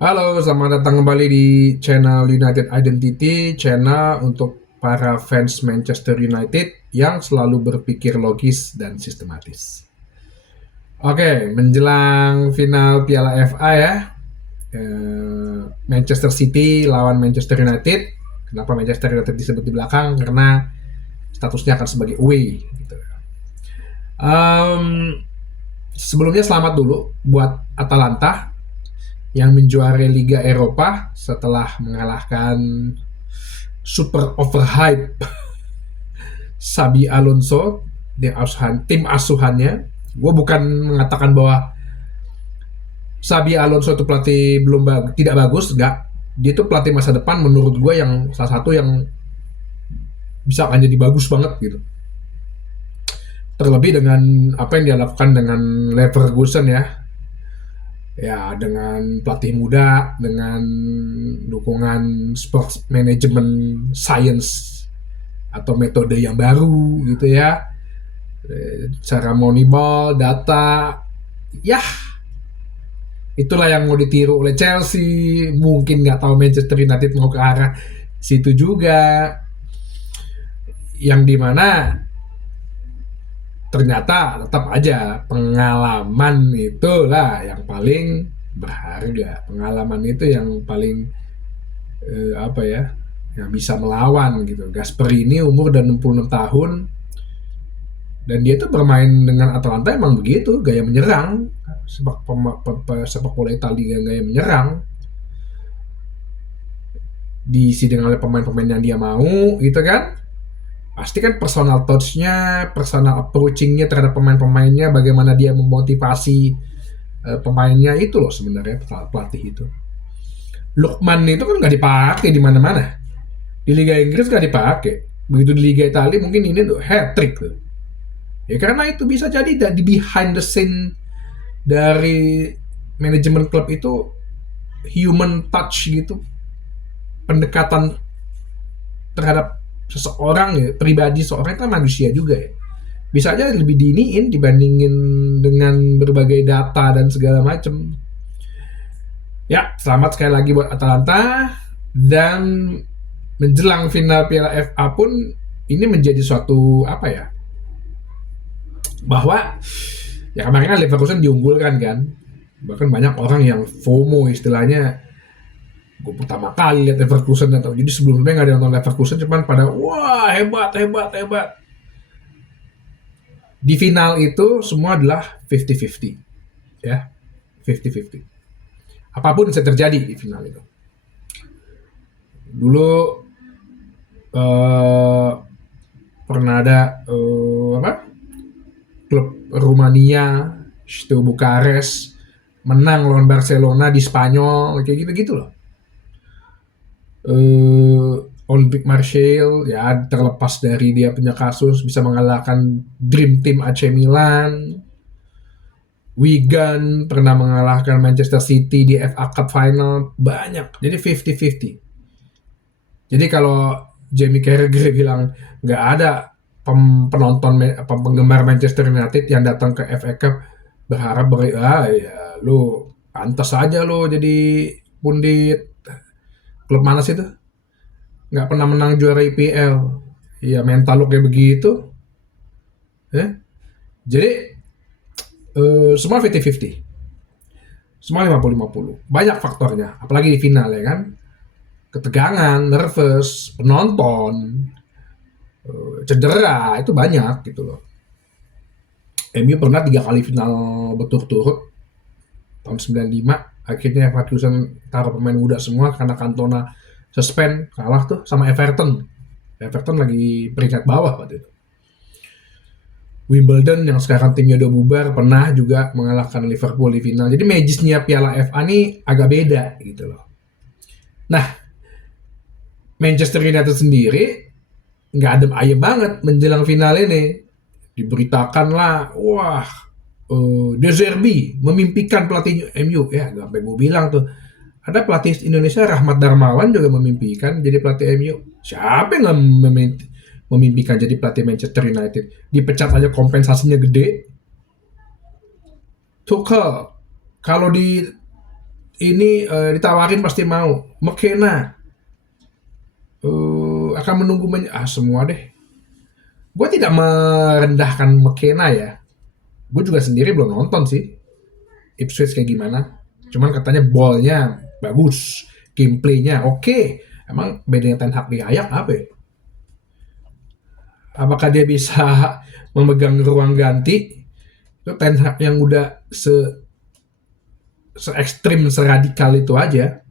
Halo, selamat datang kembali di channel United Identity, channel untuk para fans Manchester United yang selalu berpikir logis dan sistematis. Oke, menjelang final Piala FA ya, Manchester City lawan Manchester United. Kenapa Manchester United disebut di belakang? Karena statusnya akan sebagai away. Gitu. Sebelumnya selamat dulu buat Atalanta yang menjuarai Liga Eropa setelah mengalahkan super overhype Xabi Alonso di tim asuhannya. Gue bukan mengatakan bahwa Xabi Alonso itu pelatih tidak bagus, enggak. Dia itu pelatih masa depan menurut gue yang salah satu yang bisa akan jadi bagus banget gitu. Terlebih dengan apa yang dia lakukan dengan Leverkusen ya. Ya dengan pelatih muda, dengan dukungan sports management science atau metode yang baru gitu ya, cara Moneyball, data, ya itulah yang mau ditiru oleh Chelsea. Mungkin nggak tahu Manchester United mau ke arah situ juga, yang dimana ternyata tetap aja pengalaman itulah yang paling berharga. Pengalaman itu yang paling apa ya, yang bisa melawan gitu. Gasperini umur udah 66 tahun dan dia tuh bermain dengan Atalanta emang begitu, gaya menyerang, sepak bola Italia gaya menyerang, diisi dengan pemain-pemain yang dia mau gitu kan. Pasti kan personal touch-nya, personal approaching-nya terhadap pemain-pemainnya, bagaimana dia memotivasi pemainnya, itu loh sebenarnya pelatih itu. Lukman itu kan nggak dipakai di mana-mana. Di Liga Inggris nggak dipakai. Begitu di Liga Italia mungkin ini tuh hat trick tuh. Ya karena itu bisa jadi di behind the scene dari manajemen klub itu human touch gitu. Pendekatan terhadap seseorang ya, pribadi seorang itu kan manusia juga ya. Bisa aja lebih diniin dibandingin dengan berbagai data dan segala macam. Ya, selamat sekali lagi buat Atalanta, dan menjelang final Piala FA pun ini menjadi suatu apa ya? Bahwa ya kemarin kan Leverkusen diunggulkan kan. Bahkan banyak orang yang FOMO istilahnya. Gue pertama kali lihat Leverkusen atau jadi sebelumnya nggak ada nonton Leverkusen, cuman pada wah hebat hebat hebat. Di final itu semua adalah 50-50 ya, 50-50. Apapun bisa terjadi di final itu. Dulu pernah ada apa, klub Rumania, Steaua Bukares menang lawan Barcelona di Spanyol, kayak gitu-gitu loh. Olympique Marseille ya, terlepas dari dia punya kasus, bisa mengalahkan Dream Team AC Milan. Wigan pernah mengalahkan Manchester City di FA Cup Final, banyak. Jadi 50-50. Jadi kalau Jamie Carragher bilang nggak ada penggemar Manchester United yang datang ke FA Cup berharap ya lu pantas aja lu jadi pundit. Klub mana sih itu? Nggak pernah menang juara IPL. Ya mental lu kayak begitu. Ya. Jadi semua 50-50. Semua 50-50. Banyak faktornya. Apalagi di final ya kan. Ketegangan, nervous, penonton, cedera, itu banyak gitu loh. MU pernah 3 kali final berturut-turut. Tahun 95 akhirnya Ferguson taruh pemain muda semua karena Cantona suspend, kalah tuh sama Everton. Everton lagi peringkat bawah waktu itu. Wimbledon yang sekarang timnya udah bubar pernah juga mengalahkan Liverpool di final. Jadi magisnya Piala FA nih agak beda gitu loh. Nah, Manchester United sendiri nggak adem ayem banget menjelang final ini. Diberitakan lah, wah, De Zerbi memimpikan pelatih MU. Ya, gak sampai gue bilang tuh. Ada pelatih Indonesia, Rahmat Darmawan, juga memimpikan jadi pelatih MU. Siapa yang nggak memimpikan jadi pelatih Manchester United? Dipecat aja kompensasinya gede. Tuchel, kalau di ini ditawarin pasti mau. McKenna akan menunggu semua deh. Gue tidak merendahkan McKenna ya. Gue juga sendiri belum nonton sih Ipswich kayak gimana. Cuman katanya ballnya bagus, gameplaynya oke. Emang bedanya Ten Hag di Ajax apa ya? Apakah dia bisa memegang ruang ganti? Itu Ten Hag yang udah se ekstrim, seradikal itu aja.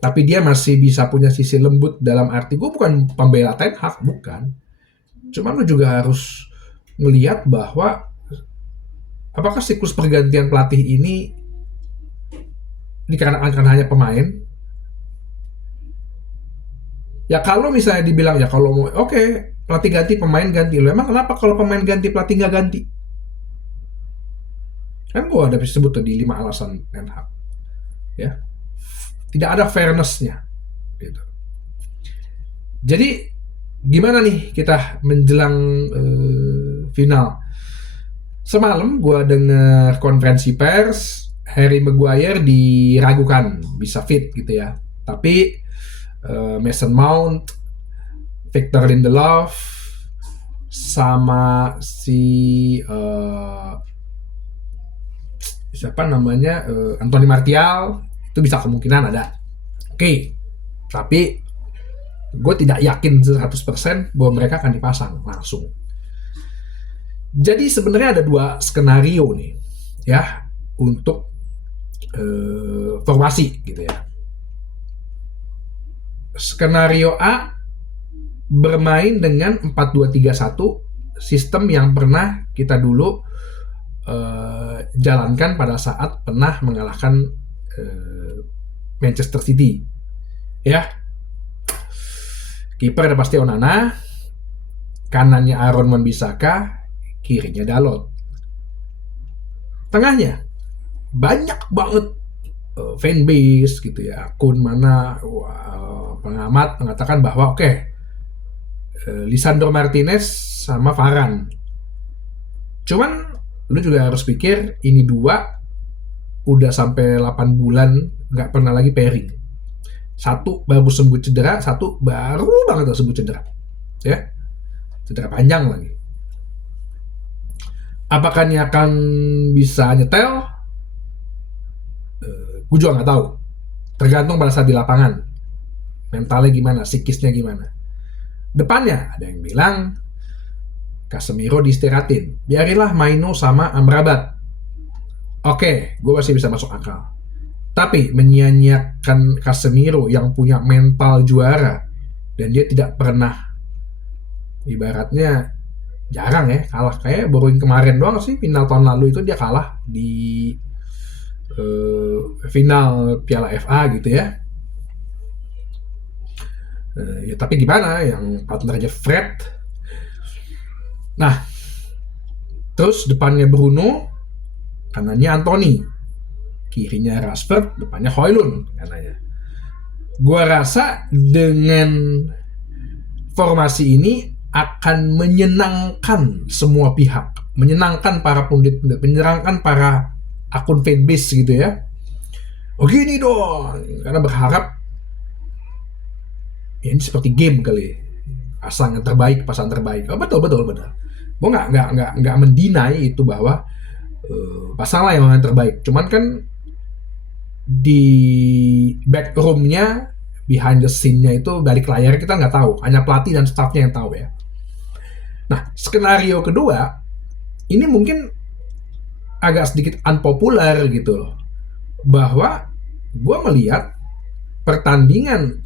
Tapi dia masih bisa punya sisi lembut, dalam arti gue bukan pembela Ten Hag, bukan. Cuman lu juga harus ngelihat bahwa apakah siklus pergantian pelatih ini dikarenakan hanya pemain. Ya kalau misalnya dibilang ya kalau mau oke, pelatih ganti pemain ganti, lo emang kenapa kalau pemain ganti pelatih nggak ganti? Kan gue ada disebut tuh di 5 alasan Ten Hag. Ya, tidak ada fairness-nya gitu. Jadi gimana nih kita menjelang final? Semalam gue dengar konferensi pers, Harry Maguire diragukan bisa fit gitu ya. Tapi Mason Mount, Victor Lindelof, sama si siapa namanya Anthony Martial itu bisa kemungkinan ada. Oke. Tapi gue tidak yakin 100% bahwa mereka akan dipasang langsung. Jadi sebenarnya ada 2 skenario nih ya untuk formasi gitu ya. Skenario A bermain dengan 4-2-3-1, sistem yang pernah kita dulu jalankan pada saat pernah mengalahkan Manchester City. Ya. Kiper udah pasti Onana, kanannya Aaron Wan-Bissaka, kirinya Dalot. Tengahnya banyak banget fanbase gitu ya, akun mana pengamat mengatakan bahwa oke, Lisandro Martinez sama Varane. Cuman lu juga harus pikir ini 2 udah sampai 8 bulan nggak pernah lagi pairing. Satu baru sembuh cedera, satu baru banget sembuh cedera. Ya. Cedera panjang lagi. Apakah ini akan bisa nyetel? Gue juga nggak tahu. Tergantung pada saat di lapangan. Mentalnya gimana, psikisnya gimana. Depannya ada yang bilang Casemiro diistirahatin. Biarilah Maino sama Amrabat. Oke, gue masih bisa masuk akal. Tapi menyia-nyiakan Casemiro yang punya mental juara dan dia tidak pernah, ibaratnya jarang ya kalah, kayak baru kemarin doang sih, final tahun lalu itu dia kalah di final Piala FA gitu ya. Ya tapi gimana yang partnernya Fred. Nah, terus depannya Bruno, kanannya Anthony, kirinya Rashford, depannya Højlund katanya. Gua rasa dengan formasi ini akan menyenangkan semua pihak, menyenangkan para pundit-pundit, menyenangkan para akun fanbase gitu ya. Oh gini dong, karena berharap ya ini seperti game kali, pasang yang terbaik, pasang terbaik. Oh, betul. Gue nggak mendinai itu bahwa pasanglah yang terbaik. Cuman kan di backroomnya, behind the scene-nya itu dari layar kita nggak tahu, hanya pelatih dan staffnya yang tahu ya. Nah, skenario kedua ini mungkin agak sedikit unpopular gitu loh, bahwa gue melihat pertandingan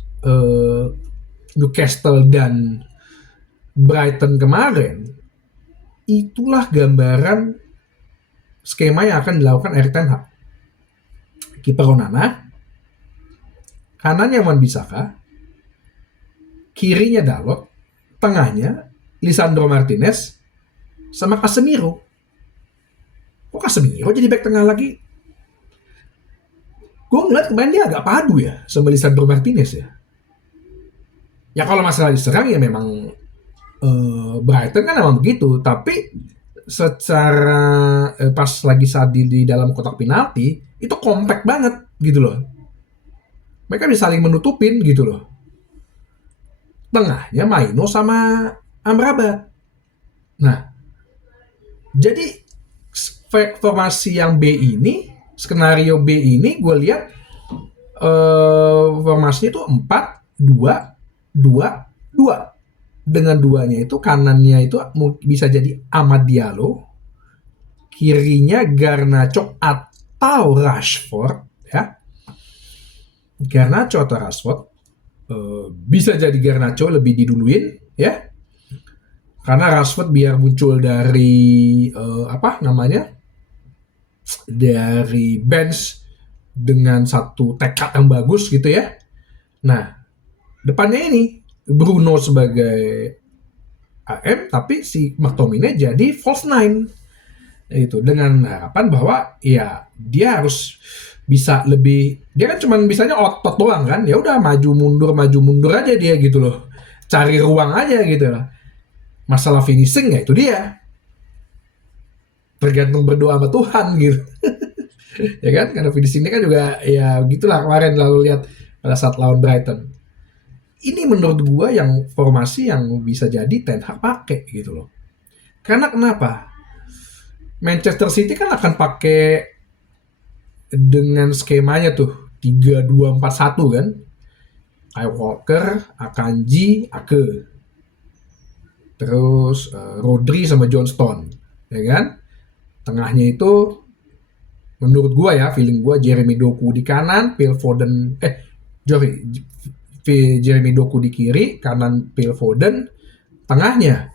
Newcastle dan Brighton kemarin, itulah gambaran skema yang akan dilakukan Erik ten Hag. Kiper Onana, kanannya Wan-Bissaka, kirinya Dalot, tengahnya Lisandro Martinez sama Casemiro. Kok Casemiro jadi back tengah lagi? Gue ngeliat kemarin dia agak padu ya sama Lisandro Martinez ya. Ya kalau masalah diserang ya memang Brighton kan memang begitu, tapi secara pas lagi saat di dalam kotak penalti itu compact banget gitu loh. Mereka bisa saling menutupin gitu loh. Tengahnya Maino sama Amrabat. Nah, jadi formasi yang B ini, skenario B ini gue lihat formasinya itu 4-2-2-2. Dengan duanya itu, kanannya itu bisa jadi Amad Diallo, kirinya Garnacho atau Rashford ya. Garnacho atau Rashford, bisa jadi Garnacho lebih diduluin ya, karena Rashford biar muncul dari dari bench dengan satu tekad yang bagus gitu ya. Nah, depannya ini Bruno sebagai AM, tapi si McTominay jadi false nine itu, dengan harapan bahwa ya dia harus bisa lebih, dia kan cuman bisanya otot doang kan, ya udah maju mundur aja dia gitu loh, cari ruang aja gitu lah. Masalah finishing ya itu dia tergantung berdoa sama Tuhan gitu. Ya kan, karena finishingnya kan juga ya gitulah, kemarin lalu lihat pada saat lawan Brighton. Ini menurut gua yang formasi yang bisa jadi Ten Hag pakai gitu loh. Karena kenapa? Manchester City kan akan pakai dengan skemanya tuh 3-2-4-1 kan. Kyle Walker, Akanji, Ake. Terus Rodri sama Johnston, ya kan? Tengahnya itu menurut gua ya, feeling gua Jeremy Doku di kanan, Jeremy Doku di kiri, kanan Phil Foden, tengahnya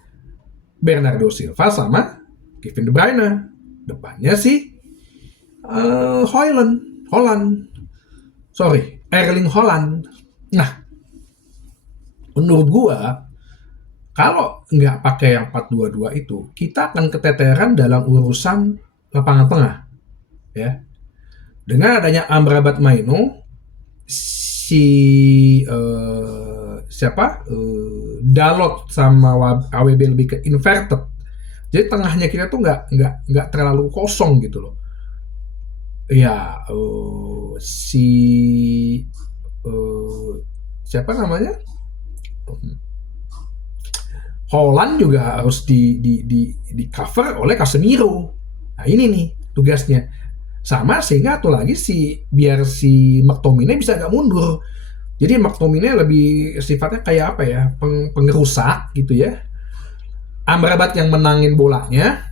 Bernardo Silva sama Kevin De Bruyne, depannya si Erling Haaland. Nah, menurut gua kalau nggak pakai yang 4-2-2 itu, kita akan keteteran dalam urusan lapangan tengah ya. Dengan adanya Amrabat Maino, si Dalot sama AWB lebih ke inverted. Jadi tengahnya kita tuh nggak terlalu kosong gitu loh. Ya, siapa namanya? Haaland juga harus di cover oleh Casemiro. Nah, ini nih tugasnya. Sama, sehingga tuh lagi biar si McTominay bisa agak mundur. Jadi McTominay lebih sifatnya kayak apa ya? Pengerusak gitu ya. Amrabat yang menangin bolanya,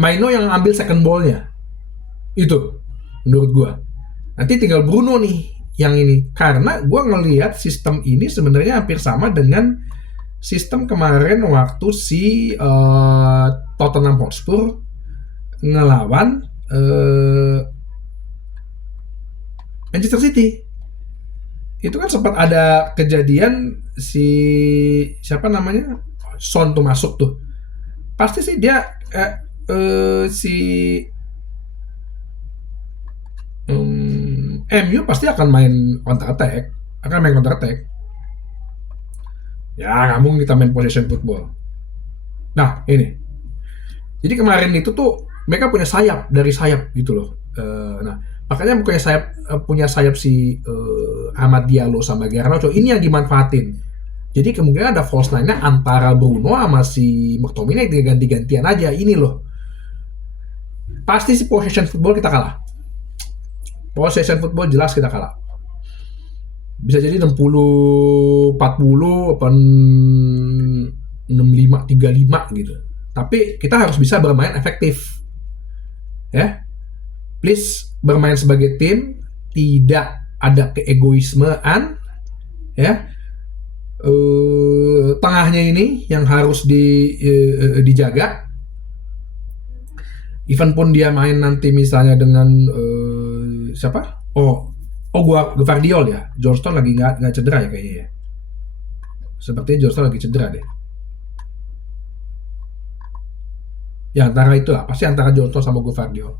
Maino yang ambil second ball-nya. Itu menurut gua. Nanti tinggal Bruno nih yang ini. Karena gua ngelihat sistem ini sebenarnya hampir sama dengan sistem kemarin waktu si Tottenham Hotspur ngelawan Manchester City. Itu kan sempat ada kejadian si siapa namanya, Son tuh masuk tuh. Pasti sih dia MU pasti akan main counter attack. Ya, nggak mungkin kita main possession football. Nah, ini. Jadi kemarin itu tuh mereka punya sayap dari sayap gitu loh. Nah, makanya punya sayap si Amad Diallo sama Garnacho ini yang dimanfaatin. Jadi kemungkinan ada false nine-nya antara Bruno sama si McTominay, ganti-gantian aja ini loh. Pasti si possession football kita kalah. Possession football jelas kita kalah. Bisa jadi 60-40 apa 65-35 gitu. Tapi kita harus bisa bermain efektif. Ya. Please bermain sebagai tim, tidak ada keegoismean ya. Tengahnya ini yang harus dijaga. Even pun dia main nanti misalnya dengan siapa? Gvardiol ya. Johnston lagi nggak cedera ya kayaknya ya. Sepertinya Johnston lagi cedera deh. Ya antara itu lah, pasti antara Johnston sama Gvardiol.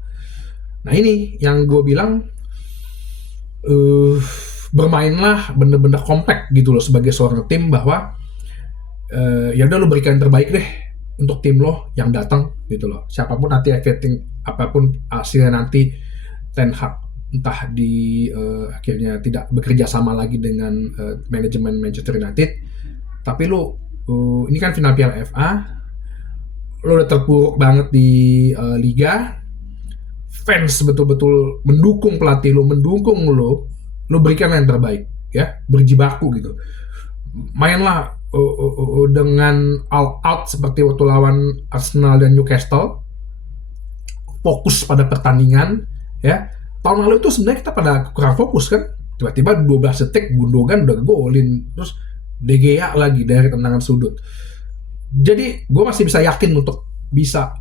Nah ini yang gue bilang, bermainlah bener-bener compact gitu loh sebagai seorang tim, bahwa ya udah lo berikan yang terbaik deh untuk tim lo yang datang gitu loh. Siapapun nanti apapun hasilnya nanti, Ten Hag entah akhirnya tidak bekerja sama lagi dengan manajemen Manchester United, tapi ini kan final Piala FA, lu udah terpuruk banget di liga, fans betul-betul mendukung pelatih lu, mendukung lu berikan yang terbaik, ya, berjibaku gitu. Mainlah dengan all out seperti waktu lawan Arsenal dan Newcastle, fokus pada pertandingan, ya. Tahun lalu itu sebenarnya kita pada kurang fokus kan, tiba-tiba 12 detik Gundogan udah golin, terus De Gea lagi dari tendangan sudut. Jadi gue masih bisa yakin untuk bisa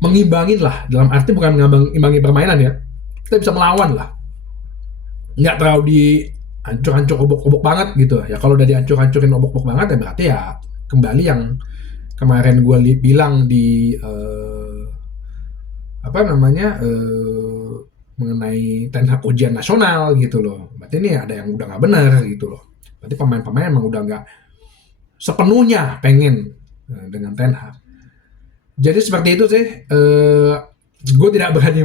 mengimbangin lah, dalam arti bukan mengimbangi permainan ya, kita bisa melawan lah, nggak terlalu dihancur-hancur obok-obok banget gitu ya. Kalau udah dihancur-hancurin obok-obok banget ya berarti ya kembali yang kemarin gue bilang di mengenai Ten Hag ujian nasional gitu loh. Berarti ini ada yang udah nggak benar gitu loh. Berarti pemain-pemain emang udah nggak sepenuhnya pengen dengan Ten Hag. Jadi seperti itu sih. Gue tidak berani,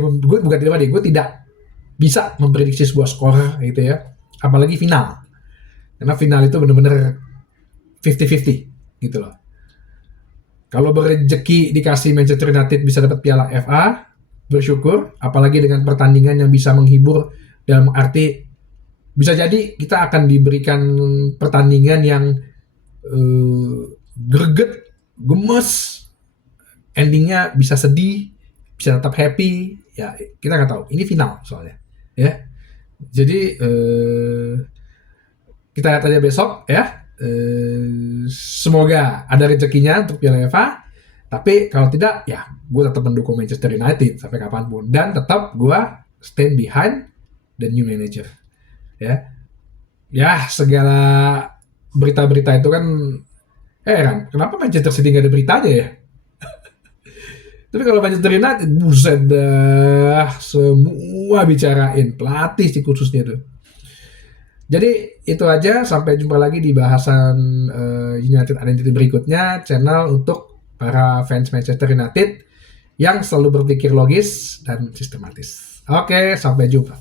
gue tidak bisa memprediksi sebuah skor gitu ya. Apalagi final. Karena final itu benar-benar 50-50 gitu loh. Kalau berrezeki dikasih Manchester United bisa dapat Piala FA, bersyukur. Apalagi dengan pertandingan yang bisa menghibur, dalam arti bisa jadi kita akan diberikan pertandingan yang greget, gemes, endingnya bisa sedih, bisa tetap happy, ya kita nggak tahu. Ini final soalnya, ya. Jadi kita lihat aja besok ya. Semoga ada rezekinya untuk Piala FA. Tapi kalau tidak, ya gue tetap mendukung Manchester United sampai kapanpun, dan tetap gue stand behind the new manager. Ya segala berita-berita itu kan heran, kenapa Manchester City nggak ada beritanya ya? Tapi kalau Manchester United, buset dah, semua bicarain pelatih sih khususnya tuh. Jadi itu aja, sampai jumpa lagi di bahasan United Identity berikutnya, channel untuk para fans Manchester United yang selalu berpikir logis dan sistematis. Oke, sampai jumpa.